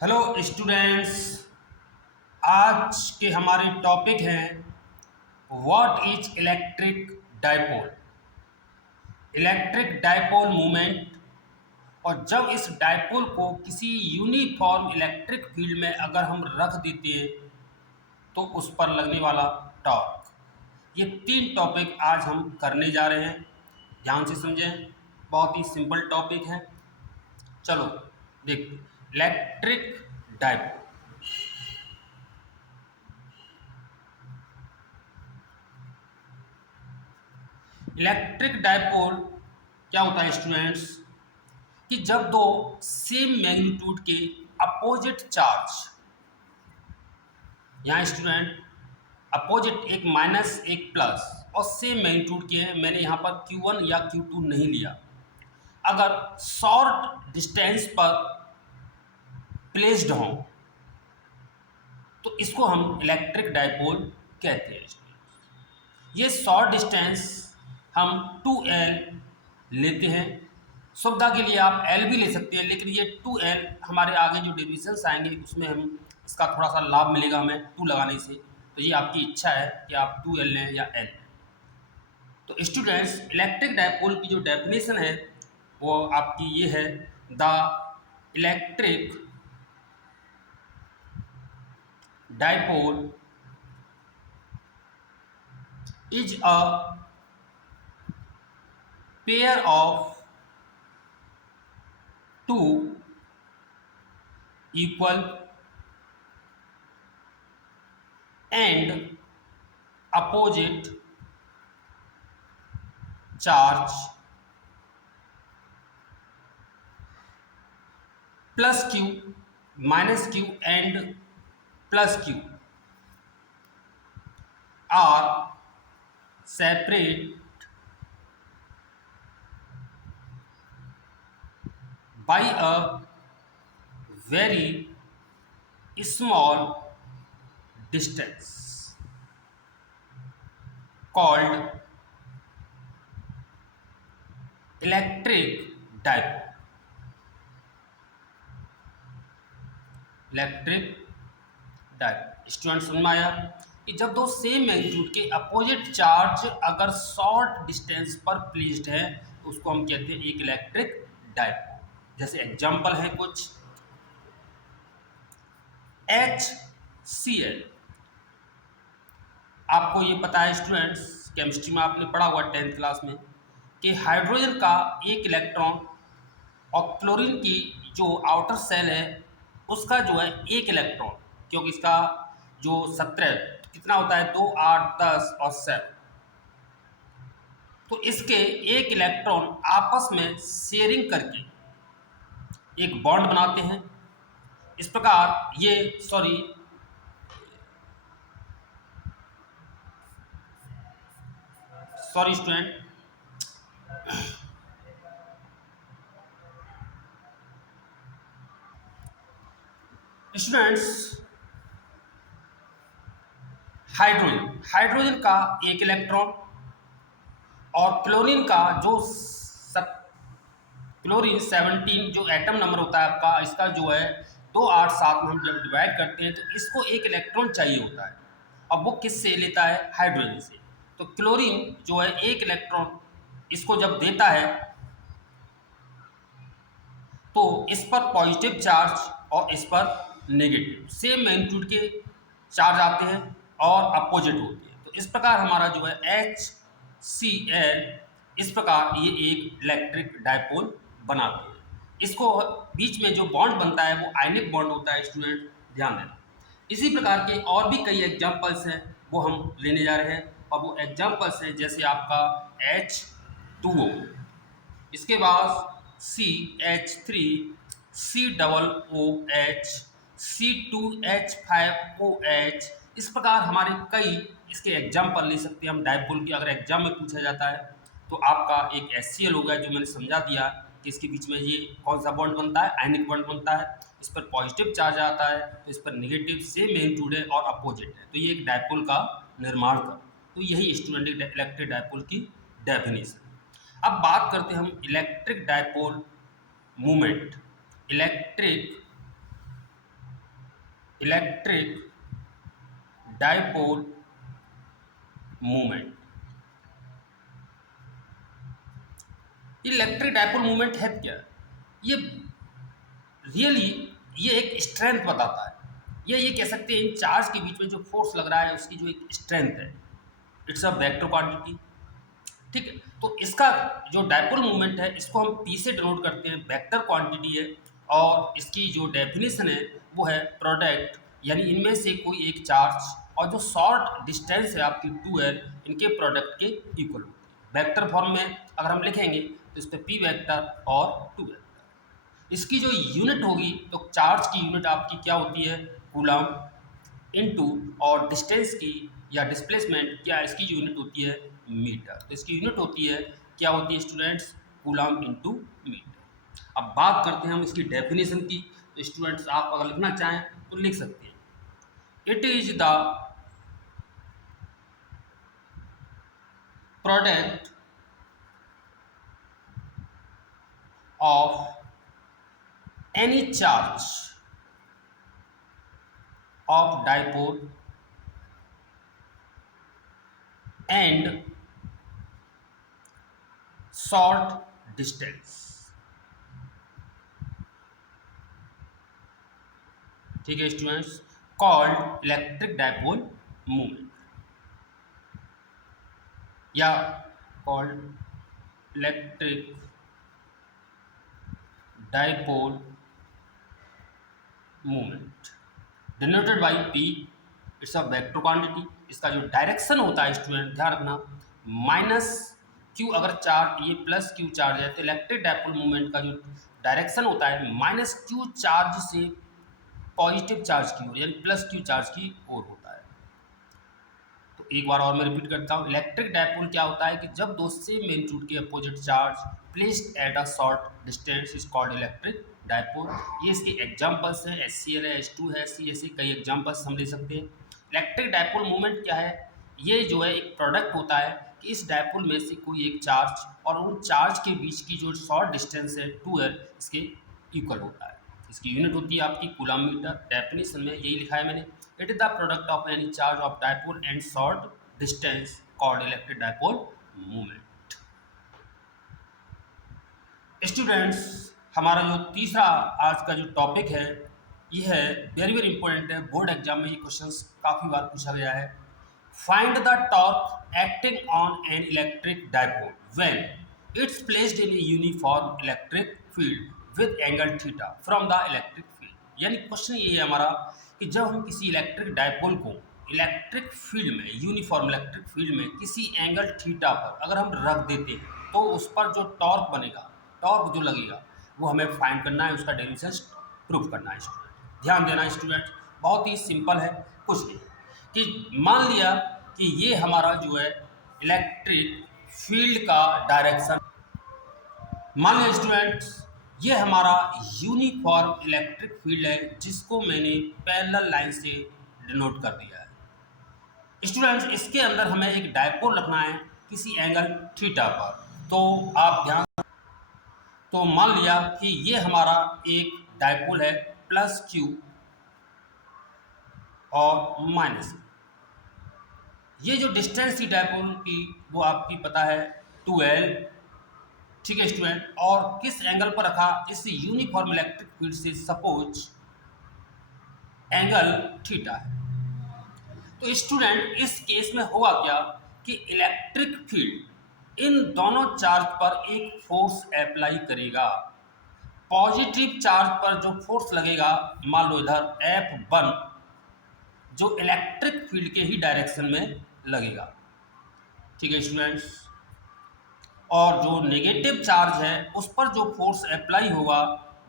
Hello students. आज के हमारे टॉपिक हैं what is electric dipole. Electric dipole movement. और जब इस डाइपोल को किसी यूनिफॉर्म इलेक्ट्रिक फील्ड में अगर हम रख देते हैं तो उस पर लगने वाला टॉर्क। ये तीन टॉपिक आज हम करने जा रहे हैं। ध्यान से समझें, बहुत ही सिंपल टॉपिक है। चलो देखते इलेक्ट्रिक डाइपोल। इलेक्ट्रिक डाइपोल क्या होता है स्टूडेंट्स कि जब दो सेम मैग्नीट्यूड के अपोजिट चार्ज, यहाँ स्टूडेंट अपोजिट एक माइनस एक प्लस और सेम मैग्नीट्यूड के हैं, मैंने यहाँ पर Q1 या Q2 नहीं लिया, अगर शॉर्ट डिस्टेंस पर प्लेस्ड हों तो इसको हम इलेक्ट्रिक डाइपोल कहते हैं। ये शॉर्ट डिस्टेंस हम 2L लेते हैं। सुविधा के लिए आप L भी ले सकते हैं, लेकिन ये 2L हमारे आगे जो डिविजन्स आएंगे उसमें हम इसका थोड़ा सा लाभ मिलेगा हमें 2 लगाने से। तो ये आपकी इच्छा है कि आप 2L लें या L। तो स्टूडेंट्स, इलेक्ट्रिक डाइपोल की जो डेफिनेशन है वो आपकी ये है, the electric dipole is a pair of two equal and opposite charge plus q minus q and plus q are separate by a very small distance called electric dipole. Electric dipole student समझ में आया कि जब दो same magnitude के opposite charge अगर short distance पर placed है तो उसको हम कहते हैं एक इलेक्ट्रिक डाइपोल। जैसे एग्जांपल है कुछ HCl। आपको ये पता है स्टूडेंट्स, केमिस्ट्री में आपने पढ़ा हुआ 10th क्लास में कि हाइड्रोजन का एक इलेक्ट्रॉन और क्लोरीन की जो आउटर सेल है उसका जो है एक इलेक्ट्रॉन, क्योंकि इसका जो 17 कितना होता है 2 8 10 और 7, तो इसके एक इलेक्ट्रॉन आपस में शेयरिंग करके एक बॉन्ड बनाते हैं। इस प्रकार ये सॉरी स्टूडेंट, हाइड्रोजन का एक इलेक्ट्रॉन और क्लोरीन का जो क्लोरीन 17 जो एटम नंबर होता है आपका, इसका जो है 2 8 7 में हम जब डिवाइड करते हैं तो इसको एक इलेक्ट्रॉन चाहिए होता है। अब वो किससे लेता है? हाइड्रोजन से। तो क्लोरीन जो है एक इलेक्ट्रॉन इसको जब देता है तो इस पर पॉजिटिव चार्ज और इस पर नेगेटिव, सेम मैग्नीट्यूड के चार्ज आते हैं और अपोजिट होते हैं। तो इस प्रकार हमारा जो है HCl, इस प्रकार ये एक इलेक्ट्रिक डाइपोल बनाते हैं। इसको बीच में जो बॉन्ड बनता है वो आयनिक बॉन्ड होता है स्टूडेंट, ध्यान देना। इसी प्रकार के और भी कई एग्जाम्पल्स हैं वो हम लेने जा रहे हैं, और वो एग्जाम्पल्स हैं जैसे आपका H2O, इसके बाद CH3, COOH, C2H5OH। इस प्रकार हमारे कई इसके एग्जाम्पल ले सकते हैं हम डाइपोल की। अगर एग्जाम में पूछा जाता है तो आपका एक HCl होगा, जो मैंने समझा दिया कि इसके बीच में ये कौन सा बॉन्ड बनता है, आयनिक बॉन्ड बनता है। इस पर पॉजिटिव चार्ज आता है तो इस पर नेगेटिव, सेम मैग्नीट्यूड है और अपोजिट है, तो ये एक डाइपोल का निर्माण कर। तो यही स्टूडेंट इलेक्ट्रिक डाइपोल की डेफिनेशन। अब बात करते हैं हम electric dipole movement. Electric electric dipole movement. Electric dipole movement है क्या? ये रियली ये एक स्ट्रेंथ बताता है। ये कह सकते हैं इन चार्ज के बीच में जो फोर्स लग रहा है उसकी जो एक स्ट्रेंथ है, इट्स अ वेक्टर क्वांटिटी। ठीक है, तो इसका जो डाइपोल मूवमेंट है इसको हम पी से डिनोट करते हैं, वेक्टर क्वांटिटी है। और इसकी जो डेफिनेशन है वो है प्रोडक्ट, यानी इनमें से कोई एक चार्ज और जो शॉर्ट डिस्टेंस है आपकी 2l, इनके प्रोडक्ट के इक्वल होती है। वेक्टर फॉर्म में अगर हम लिखेंगे तो इस पर पी वेक्टर और 2 वेक्टर। इसकी जो यूनिट होगी तो चार्ज की यूनिट आपकी क्या होती है, कूलम इनटू, और डिस्टेंस की या डिस्प्लेसमेंट क्या इसकी जो यूनिट होती है, मीटर। तो इसकी यूनिट होती है, क्या होती है स्टूडेंट्स, कूलम इनटू मीटर। अब बात करते हैं हम इसकी डेफिनेशन की। तो स्टूडेंट्स आप अगर लिखना चाहें तो लिख सकते हैं, it is the product of any charge of dipole and short distance। ठीक है students, called electric dipole movement या called electric dipole movement denoted by P, it's a vector quantity. इसका जो डायरेक्शन होता है स्टूडेंट ध्यान रखना, माइनस क्यू, अगर चार्ज ये प्लस क्यू चार्ज है तो इलेक्ट्रिक डाइपोल मूवमेंट का जो डायरेक्शन होता है माइनस क्यू चार्ज से पॉजिटिव चार्ज की ओर, यानी प्लस क्यू चार्ज की ओर होता है। तो एक बार और मैं रिपीट करता हूँ, इलेक्ट्रिक डाइपोल क्या होता है कि जब दो सेम मैग्नीट्यूड के opposite charge placed at a short distance is called electric dipole. ये इसके एग्जांपल्स हैं, HCl है, H2 है, C, ऐसे कई एग्जांपल्स हम ले सकते हैं। इलेक्ट्रिक डाइपोल मूवमेंट क्या है, ये जो है एक प्रोडक्ट होता है कि इस डाइपोल में से कोई एक चार्ज और उन चार्ज के बीच की जो शॉर्ट डिस्टेंस है 2l, इसके इक्वल होता है। इसकी यूनिट होती है आपकी कूलम मीटर। डेफिनेशन में यही लिखा है मैंने, it is the product of any charge of dipole and short distance called electric dipole movement. Students, हमारा जो तीसरा आज का जो टॉपिक है ये है वेरी वेरी इंपॉर्टेंट है, बोर्ड एग्जाम में ये क्वेश्चंस काफ़ी बार पूछा गया है। Find the torque acting on an electric dipole when it's placed in a uniform electric field with angle theta from the electric field. यानी क्वेश्चन ये है हमारा कि जब हम किसी इलेक्ट्रिक डाइपोल को इलेक्ट्रिक फील्ड में, यूनिफॉर्म इलेक्ट्रिक फील्ड में किसी एंगल थीटा पर अगर हम रख देते हैं तो उस पर जो टॉर्क बनेगा, टॉर्क जो लगेगा वो हमें फाइंड करना है, उसका डेरिवेशन प्रूफ करना है। स्टूडेंट ध्यान देना स्टूडेंट, बहुत ही सिंपल है, कुछ नहीं कि मान लिया कि ये हमारा जो है इलेक्ट्रिक फील्ड का डायरेक्शन, मान लिया स्टूडेंट्स ये हमारा यूनिफॉर्म इलेक्ट्रिक फील्ड है जिसको मैंने पैरेलल लाइन से डिनोट कर दिया है। स्टूडेंट्स इसके अंदर हमें एक डाइपोल रखना है किसी एंगल थीटा पर। तो आप ध्यान, तो मान लिया कि ये हमारा एक डाइपोल है प्लस क्यू और माइनस, ये जो डिस्टेंस थी डाइपोल की वो आपकी पता है 2l। ठीक है स्टूडेंट, और किस एंगल पर रखा, इस यूनिफॉर्म इलेक्ट्रिक फील्ड से, सपोज एंगल थीटा है। तो स्टूडेंट इस केस में होगा क्या कि इलेक्ट्रिक फील्ड इन दोनों चार्ज पर एक फोर्स अप्लाई करेगा। पॉजिटिव चार्ज पर जो फोर्स लगेगा, मान लो इधर F1, जो इलेक्ट्रिक फील्ड के ही डायरेक्शन में लगेगा। ठीक है स्टूडेंट्स, और जो नेगेटिव चार्ज है उस पर जो फोर्स अप्लाई होगा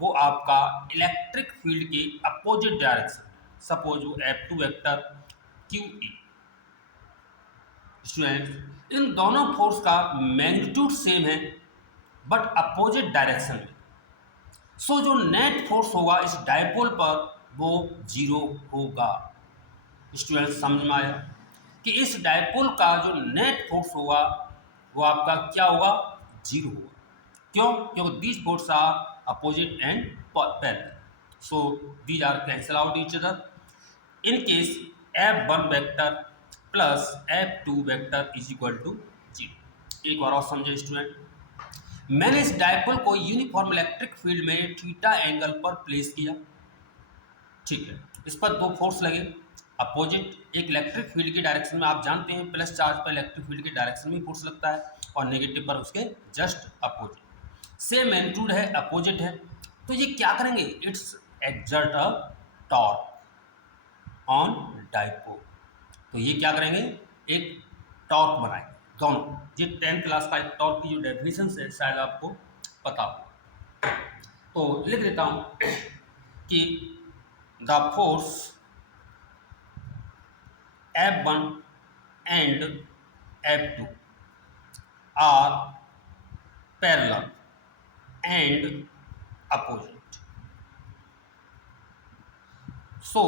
वो आपका इलेक्ट्रिक फील्ड के अपोजिट डायरेक्शन, सपोज वो F2 vector QE। Students in दोनों फोर्स का मैग्नीट्यूड सेम है बट अपोजिट डायरेक्शन में, सो जो नेट फोर्स होगा इस डाइपोल पर वो 0 होगा। स्टूडेंट समझ में आया कि इस डाइपोल का जो नेट फोर्स होगा वो आपका क्या होगा, 0 होगा। क्यों? क्योंकि these force are opposite and parallel, so these are cancel out each other. In case F1 vector plus F2 vector is equal to 0। एक बार और समझे स्टूडेंट। मैंने इस डायपोल को यूनिफॉर्म इलेक्ट्रिक फील्ड में थीटा एंगल पर प्लेस किया, ठीक है। इस पर दो फोर्स लगे अपोजिट, एक इलेक्ट्रिक फील्ड की डायरेक्शन में, आप जानते हैं प्लस चार्ज पर इलेक्ट्रिक फील्ड की डायरेक्शन में फोर्स लगता है और नेगेटिव पर उसके जस्ट अपोजिट। सेम मैग्नीट्यूड है, अपोजिट है, तो ये क्या करेंगे, it's exert a torque on dipole. तो ये क्या करेंगे, एक टॉर्क बनाएंगे दोनों। ये 10th क्लास का एक टॉर्क की जो डेफिनेशन है शायद आपको पता हो, तो लिख देता हूं कि the force F1 and F2 are parallel and opposite. So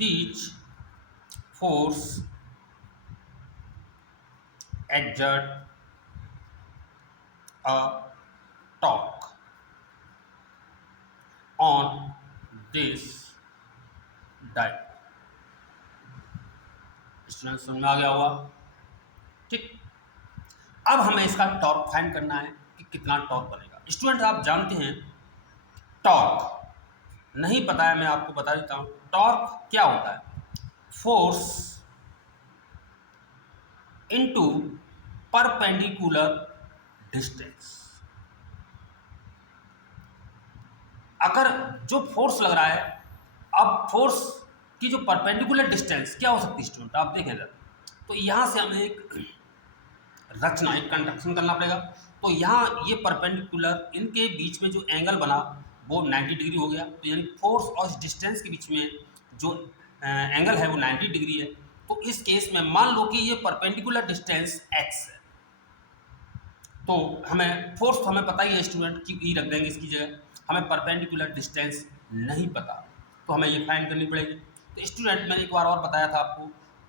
these force exert a torque on this dipole। Student समझ में आ गया होगा, ठीक। अब हमें इसका टॉर्क फाइंड करना है कि कितना टॉर्क बनेगा। स्टूडेंट आप जानते हैं टॉर्क, नहीं पता है मैं आपको बता देता हूं। टॉर्क क्या होता है, फोर्स इनटू परपेंडिकुलर डिस्टेंस। अगर जो फोर्स लग रहा है, अब फोर्स की जो परपेंडिकुलर डिस्टेंस क्या हो सकती है स्टूडेंट, आप देखें जरा, तो यहाँ से हमें एक रचना, एक कंस्ट्रक्शन करना पड़ेगा। तो यहाँ ये परपेंडिकुलर, इनके बीच में जो एंगल बना वो 90 डिग्री हो गया, तो यानी फोर्स और इस डिस्टेंस के बीच में जो एंगल है वो 90 डिग्री है। तो इस केस में मान लो कि ये परपेंडिकुलर डिस्टेंस x है, तो हमें फोर्स तो हमें पता ही है स्टूडेंट, कि ई रख देंगे इसकी जगह। हमें परपेंडिकुलर डिस्टेंस नहीं पता, तो हमें ये फाइंड करनी पड़ेगी। तो स्टूडेंट मैंने एक बार और बताया था आपको,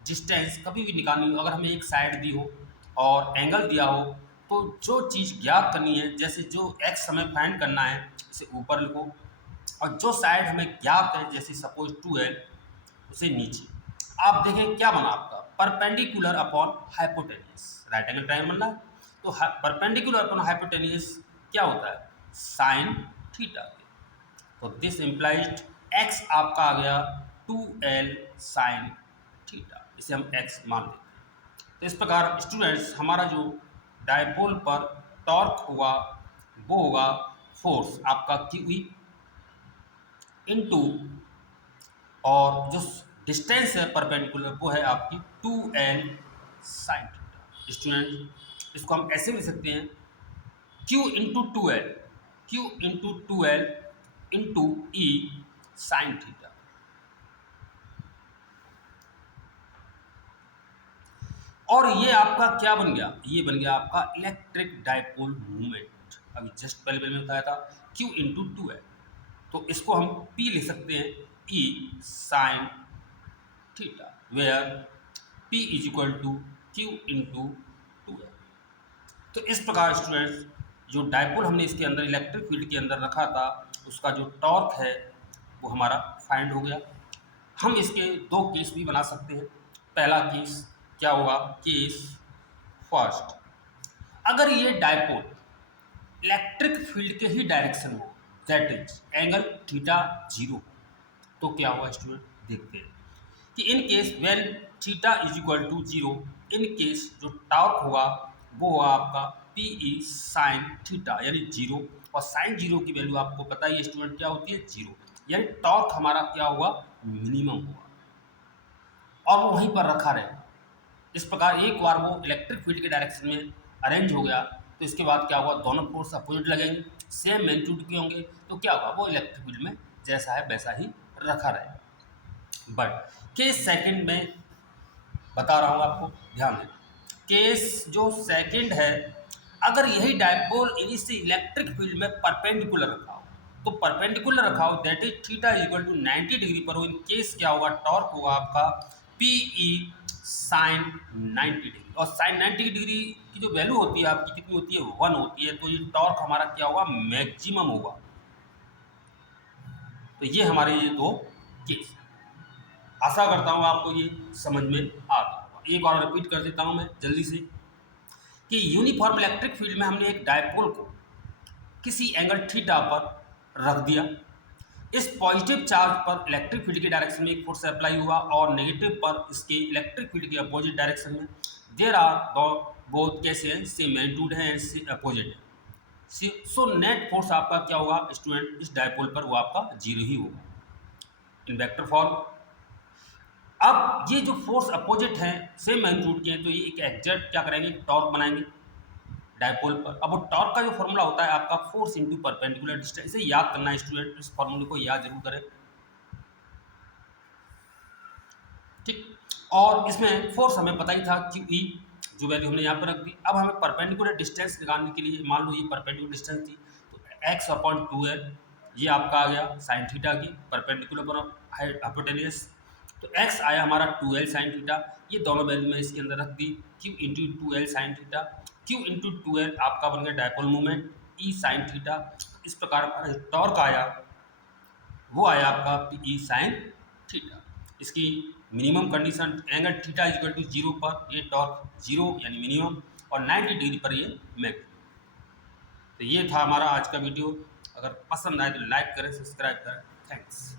डिस्टेंस कभी भी निकालनी हो, अगर हमें एक साइड दी हो और एंगल दिया हो, तो जो चीज़ ज्ञात करनी है, जैसे जो x हमें फाइंड करना है इसे ऊपर लिखो, और जो साइड हमें ज्ञात है जैसे सपोज 2 है उसे नीचे। आप देखें क्या बना आपका, perpendicular upon hypotenuse, right angle triangle बनना। तो परपेंडिकुलर अपॉन हाइपोटेन्यूस क्या होता है, साइन थीटा। तो दिस इम्प्लाइज x आपका आ गया 2l साइन थीटा, इसे हम x मान लेते हैं। तो इस प्रकार स्टूडेंट्स हमारा जो डायपोल पर टॉर्क होगा वो होगा फोर्स आपका QE इनटू, और जो डिस्टेंस है परपेंडिकुलर वो है आपकी 2l साइन थीटा। स्टूडेंट इसको हम ऐसे लिख सकते हैं, Q into 2l, Q into 2l into E sine theta. और ये आपका क्या बन गया, ये बन गया आपका इलेक्ट्रिक डायपोल मूवमेंट। अभी जस्ट पहले मैंने बताया था Q इंटू 2l, तो इसको हम P लिख सकते हैं E sine theta, where P is equal to Q into 2l। तो इस प्रकार स्टूडेंट्स जो डायपोल हमने इसके अंदर इलेक्ट्रिक फील्ड के अंदर रखा था, उसका जो टॉर्क है वो हमारा फाइंड हो गया। हम इसके दो केस भी बना सकते हैं। पहला केस क्या होगा, केस फर्स्ट, अगर ये डायपोल इलेक्ट्रिक फील्ड के ही डायरेक्शन हो, दैट इज एंगल थीटा 0, तो क्या होगा स्टूडेंट, देखते हैं कि in case when theta is equal to 0, in case जो टॉर्क होगा वो होगा आपका PE साइन थीटा यानी 0, और साइन 0 की वैल्यू आपको पता ही है स्टूडेंट क्या होती है, 0, यानी टॉर्क हमारा क्या हुआ, मिनिमम हुआ, और वो वहीं पर रखा रहेगा। इस प्रकार एक बार वो इलेक्ट्रिक फील्ड के डायरेक्शन में अरेंज हो गया, तो इसके बाद क्या होगा, दोनों फोर्स अपोजिट लगेंगे, सेम मैग्नीट्यूड के होंगे, तो क्या होगा, वो इलेक्ट्रिक फील्ड में जैसा है वैसा ही रखा रहेगा। बट केस सेकंड में बता रहा हूँ आपको, ध्यान दें, केस जो सेकंड है, अगर यही डायपोल इसी इलेक्ट्रिक फील्ड में परपेंडिकुलर रखा हो, तो परपेंडिकुलर रखा हो that is theta equal to 90 degree पर हो, इन केस क्या होगा, टॉर्क होगा आपका PE साइन 90 डिग्री, और साइन 90 डिग्री की जो वैल्यू होती है आपकी कितनी होती है, 1 होती है, तो ये टॉर्क हमारा क्या होगा, मैक्सिमम होगा। तो ये हमारे ये दो केस। आशा करता हूँ आपको ये समझ में आ गया। एक बार रिपीट कर देता हूँ मैं जल्दी से कि यूनिफॉर्म इलेक्ट्रिक फील्ड में हमने एक डायपोल को किसी एंगल थीटा पर रख दिया। इस पॉजिटिव चार्ज पर इलेक्ट्रिक फील्ड के डायरेक्शन में एक फोर्स अप्लाई हुआ और नेगेटिव पर इसके इलेक्ट्रिक फील्ड के अपोजिट डायरेक्शन में देयर आर बोथ कैसे हैं, सेम मैग्नीट्यूड है एंड अपोजिट है। सो नेट फोर्स आपका क्या होगा स्टूडेंट, इस डायपोल पर वो आपका जीरो ही होगा इन वेक्टर फॉर्म। अब ये जो फोर्स अपोजिट है सेम मैग्नीट्यूड के हैं, तो ये एक एग्जैक्ट क्या करेंगे, टॉर्क बनाएंगे डायपोल पर। अब वो टॉर्क का जो फॉर्मूला होता है आपका फोर्स इंटू परपेंडिकुलर डिस्टेंस, इसे याद करना है स्टूडेंट, इस फॉर्मूले को याद जरूर करें, ठीक। और इसमें फोर्स हमें पता ही था क्यू ई, जो वैल्यू हमने यहाँ पर रख दी। अब हमें परपेंडिकुलर डिस्टेंस निकालने के लिए, मान लो ये परपेंडिकुलर डिस्टेंस थी, तो एक्स अपॉन 2l ये आपका आ गया साइन थीटा की परपेंडिकुलर पर हाइपोटेनियस, तो एक्स आया हमारा 2l साइन थीटा। ये दोनों वैल्यू मैं इसके अंदर रख दी, Q into 2l sine theta, Q into 2l आपका बन गया dipole movement E sine theta. इस प्रकार टॉर्क आया, वो आया आपका ई साइन थीटा। इसकी minimum condition angle theta equal to 0 पर ये टॉर्क 0 यानी मिनिमम, और 90 डिग्री पर ये मैक्सिमम। तो ये था हमारा आज का वीडियो। अगर पसंद आए तो लाइक करें, सब्सक्राइब करें। थैंक्स।